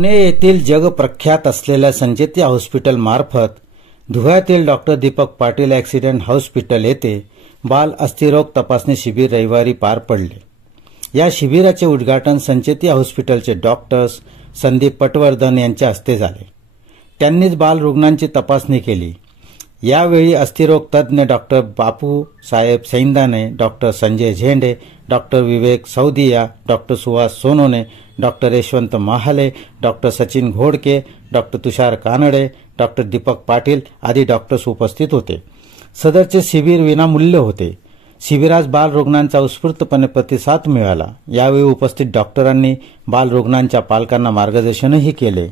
पुणे येथील जगप्रख्यात असलेल्या संचेती हॉस्पिटल मार्फत धुळ्यातील doctor Deepak Patil accident hospital येथे बाल अस्थिरोग तपासणी शिबिर रविवारी पार पडले. या शिबिराचे उद्घाटन संचेती हॉस्पिटलचे डॉक्टर्स संदीप पटवर्धन यांच्या हस्ते झाले. त्यांनीच बालरुग्णांची तपासणी केली. यावेळी अस्थिरोग तज्ज्ञ doctor Bapu Saheb Saindane, doctor Sanjay Zende, doctor Vivek Saudiya, doctor Suhas Sonone, doctor Yashwant Mahale, doctor Sachin Ghodke, doctor Tushar Kanade, doctor Deepak Patil आदी डॉक्टर्स उपस्थित होते. सदरचे शिबिर विनामूल्य होते. शिबिरास बालरुग्णांचा उत्स्फूर्तपणे प्रतिसाद मिळाला. यावेळी उपस्थित डॉक्टरांनी बालरुग्णांच्या पालकांना मार्गदर्शनही केले.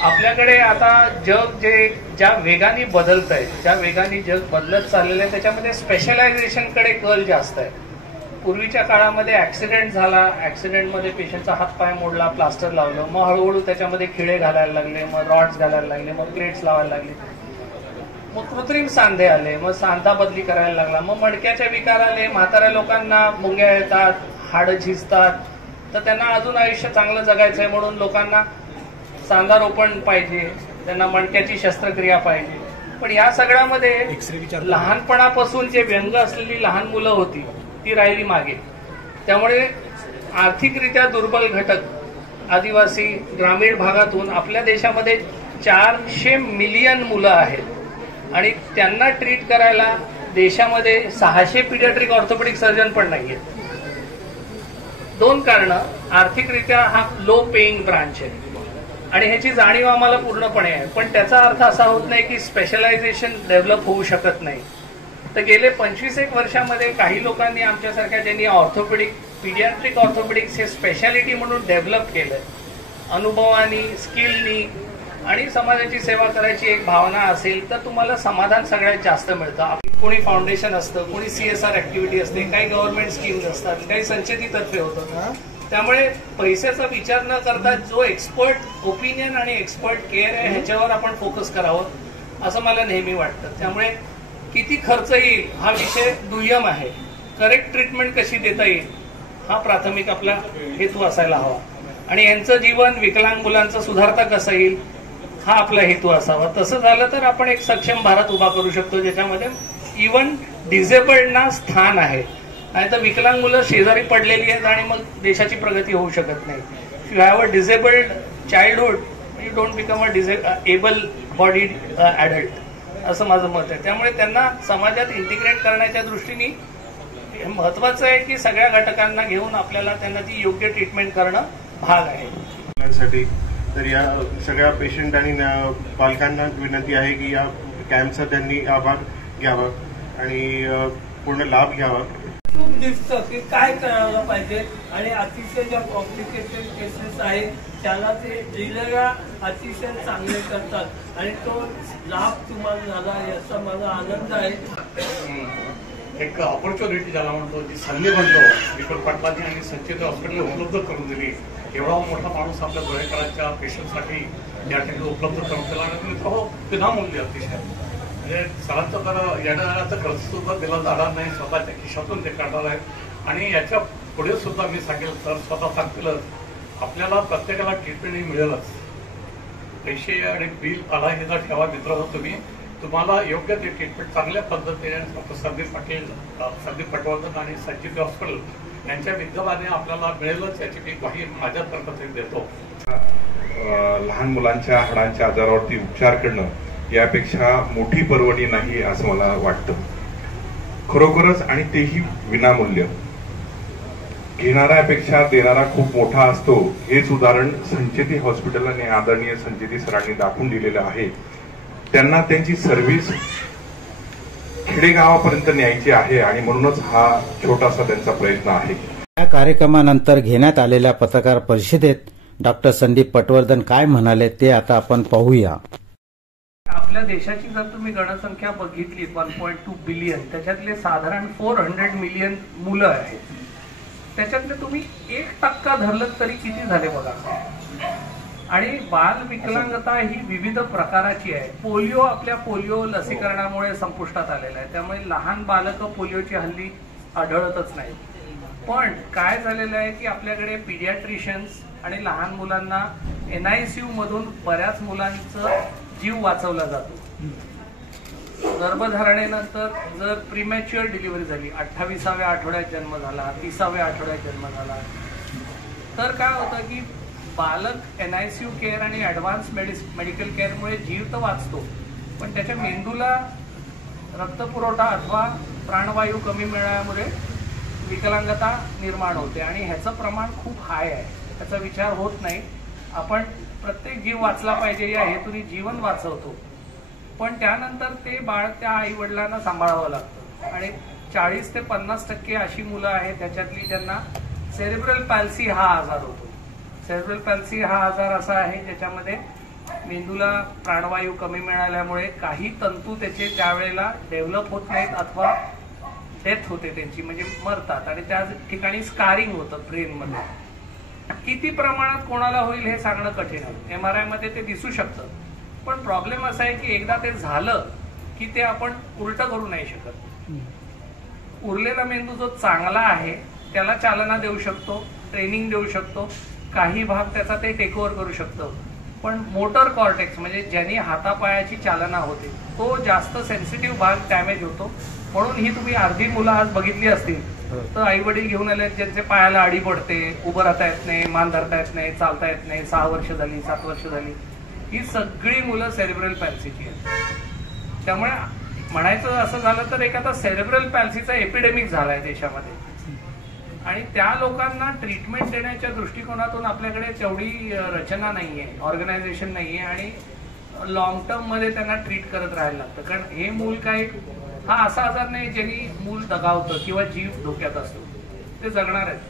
आपल्याकडे आता जग ज्या वेगाने बदलत आहे, ज्या वेगाने जग बदलत चाललेलं आहे, त्याच्यामध्ये स्पेशलायझेशनकडे कल जास्त आहे. पूर्वीच्या काळामध्ये ऍक्सिडेंट झाला, ऍक्सिडेंटमध्ये पेशंटचा हातपाय मोडला, प्लास्टर लावलं, मग हळूहळू त्याच्यामध्ये खिळे घालायला लागले, मग रॉड्स घालायला लागले, मग प्लेट्स लावायला लागले, मग कृत्रिम सांधे आले, मग सांधा बदली करायला लागला, मग मणक्याचे विकार आले, म्हाताऱ्या लोकांना मुंग्या येतात, हाडं झिजतात, तर त्यांना अजून आयुष्य चांगलं जगायचं आहे म्हणून लोकांना सांधारोपण पाहिजे, त्यांना मणक्याची शस्त्रक्रिया पाहिजे. पण या सगळ्यामध्ये लहानपणापासून जे व्यंग असलेली लहान मुलं होती ती राहिली मागे. त्यामुळे आर्थिकरित्या दुर्बल घटक, आदिवासी ग्रामीण भागातून आपल्या देशामध्ये 400 मिलियन मुलं आहेत आणि त्यांना ट्रीट करायला देशामध्ये 600 पीडियाट्रिक ऑर्थोपेडिक सर्जन पण नाहीये. 2 कारणं. आर्थिकरित्या हा लो पेईंग ब्रांच आहे आणि ह्याची जाणीव आम्हाला पूर्णपणे आहे. पण त्याचा अर्थ असा होत नाही की स्पेशलायझेशन डेव्हलप होऊ शकत नाही. तर गेले 25-1 वर्षामध्ये काही लोकांनी आमच्यासारख्या ज्यांनी ऑर्थोपेडिक, पीडियाट्रिक ऑर्थोपेडिक्स हे स्पेशालिटी म्हणून डेव्हलप केलंय, अनुभवानी, स्किलनी आणि समाजाची सेवा करायची एक भावना असेल तर तुम्हाला समाधान सगळ्यात जास्त मिळतं. कोणी फाउंडेशन असतं, कोणी CSR ऍक्टिव्हिटी असते, काही गव्हर्नमेंट स्कीम्स असतात, काही संचेती तर्फे होतं. त्यामुळे पैशाचा विचार न करता जो एक्सपर्ट ओपिनियन आणि एक्सपर्ट केअर आहे ह्याच्यावर आपण फोकस करावं असं मला नेहमी वाटतं. त्यामुळे किती खर्च येईल हा विषय दुय्यम आहे. करेक्ट ट्रीटमेंट कशी देता येईल हा प्राथमिक आपला हेतू असायला हवा आणि यांचं जीवन, विकलांग मुलांचं सुधारता कसं येईल हा आपला हेतू असावा. तसं झालं तर आपण एक सक्षम भारत उभा करू शकतो ज्याच्यामध्ये इव्हन डिसेबल्डना स्थान आहे. नाही तर विकलांग मुलं शेजारी पडलेली आहेत आणि मग देशाची प्रगती होऊ शकत नाही. If you have a disabled childhood you don't become a able bodied adult असं माझं मत आहे. त्यामुळे त्यांना समाजात इंटिग्रेट करण्याच्या दृष्टीने महत्वाचं आहे की सगळ्या घटकांना घेऊन आपल्याला त्यांना ती योग्य ट्रीटमेंट करणं भाग आहे. तर या सगळ्या पेशंट आणि पालकांना विनंती आहे की या कॅम्पचा त्यांनी भाग घ्यावा आणि पूर्ण लाभ घ्यावा. दिसतं की काय करायला पाहिजे आणि अतिशय ज्या कॉम्प्लिकेटेड केसेस आहेत त्याला ते डिलेला अतिशय चांगले करतात आणि तो लाभ तुम्हाला झाला याचा मला आनंद आहे. एक ऑपॉर्च्युनिटी ज्याला म्हणतो, जी संधी म्हणतो, दीपक पाटलांनी आणि संचेती हॉस्पिटल उपलब्ध करून दिली. एवढा मोठा माणूस आपल्या गोळेकरांच्या पेशंटसाठी या ठिकाणी उपलब्ध करून दिला आणि तो विनामूल्य अतिशय म्हणजे सरांचा तर येणाऱ्याचा खर्च सुद्धा दिला जाणार नाही, स्वतःच्या खिशातून ते करणार आहेत. आणि याच्या पुढे सुद्धा मी सांगेल तर स्वतः सांगतीलच आपल्याला प्रत्येकाला ट्रीटमेंट ही मिळेलच. पैसे आणि बिल आला हे जर ठेवा मित्र हो तुम्हाला योग्य ते ट्रीटमेंट चांगल्या पद्धतीने डॉक्टर संदीप पाटील, संदीप पटवर्धन आणि संचेती हॉस्पिटल यांच्या विद्यमाने आपल्याला मिळेलच याची मी ग्वाही माझ्यातर्फे देतो. लहान मुलांच्या हाडांच्या आजारावरती उपचार करणं यापेक्षा मोठी पर्वणी नाही असं मला वाटतं खरोखरच. आणि तेही विनामूल्य. घेणाऱ्यापेक्षा देणारा खूप मोठा असतो हेच उदाहरण संचेती हॉस्पिटल आणि आदरणीय संचेती सरांनी दाखवून दिलेलं आहे. त्यांना त्यांची सर्व्हिस खेडेगावापर्यंत न्यायची आहे आणि म्हणूनच हा छोटासा त्यांचा प्रयत्न आहे. या कार्यक्रमानंतर घेण्यात आलेल्या पत्रकार परिषदेत डॉक्टर संदीप पटवर्धन काय म्हणाले ते आता आपण पाहूया. आपल्या देशाची जर तुम्ही गणसंख्या बघितली 1.2 बिलियन, त्याच्यातले साधारण 400 मिलियन मुलं आहेत. त्याच्यातले तुम्ही 1% धरलं तरी किती झाले बघा. आणि बाल विकलांगता ही विविध प्रकाराची आहे. पोलिओ आपल्या पोलिओ लसीकरणामुळे संपुष्टात आलेला आहे. त्यामुळे लहान बालकं पोलिओची हल्ली आढळतच नाही. पण काय झालेलं आहे की आपल्याकडे पीडियाट्रिशियन्स आणि लहान मुलांना NICU मधून बऱ्याच मुलांचा जीव वाचवला जातो. गर्भधारणेनंतर जर प्रीमॅच्युअर डिलिव्हरी झाली, 28व्या आठवड्यात जन्म झाला, 30व्या आठवड्यात जन्म झाला, तर काय होतं की बालक NICU केअर आणि ऍडव्हान्स मेडिकल केअरमुळे जीव तर वाचतो, पण त्याच्या मेंदूला रक्तपुरवठा अथवा प्राणवायू कमी मिळाल्यामुळे विकलांगता निर्माण होते आणि ह्याचं प्रमाण खूप हाय आहे. त्याचा विचार होत नाही. आपण प्रत्येक जीव वाचला पाहिजे या हेतूने जीवन वाचवतो, पण त्यानंतर ते बाळ त्या आई वडिलांना सांभाळावं लागतं आणि 40 ते 50% अशी मुलं आहेत त्याच्यातली ज्यांना सेरेब्रल पॅल्सी हा आजार होतो. सेरेब्रल पॅल्सी हा आजार असा आहे ज्याच्यामध्ये मेंदूला प्राणवायू कमी मिळाल्यामुळे काही तंतू त्याचे त्यावेळेला डेव्हलप होत नाहीत अथवा डेथ होते त्यांची, म्हणजे मरतात आणि त्या ठिकाणी स्कारिंग होतं ब्रेनमध्ये. किती प्रमाणात कोणाला होईल हे सांगणं कठीण आहे. MRI मध्ये ते दिसू शकतं, पण प्रॉब्लेम असा आहे की एकदा ते झालं की ते आपण उलट करू नाही शकत. उरलेला मेंदू जो चांगला आहे त्याला चालना देऊ शकतो, ट्रेनिंग देऊ शकतो, काही भाग त्याचा ते टेक ओव्हर करू शकतो, पण मोटर कॉर्टेक्स म्हणजे ज्यांनी हातापायाची चालना होते तो जास्त सेन्सिटिव्ह भाग डॅमेज होतो. म्हणून ही तुम्ही अर्धी मुलं आज बघितली असतील तर आई वडील घेऊन आले ज्यांचे पायाला अडी पडते, उभं राहता येत नाही, मान धरता येत नाही, चालता येत नाही, 6 वर्ष झाली, 7 वर्ष झाली, ही सगळी मुलं सेरेब्रल पॅल्सीची आहेत. त्यामुळे म्हणायचं असं झालं तर एखादा सेरेब्रल पॅल्सीचा एपिडेमिक झालाय देशामध्ये आणि त्या लोकांना ट्रीटमेंट देण्याच्या दृष्टिकोनातून आपल्याकडे तेवढी रचना नाहीये, ऑर्गनायझेशन नाहीये आणि लॉंग टर्म मध्ये त्यांना ट्रीट करत राहायला लागतं. कारण हे मूल काही हा असा आजार नाही ज्यांनी मूल दगावतं किंवा जीव धोक्यात असतो, ते जगणार आहेत.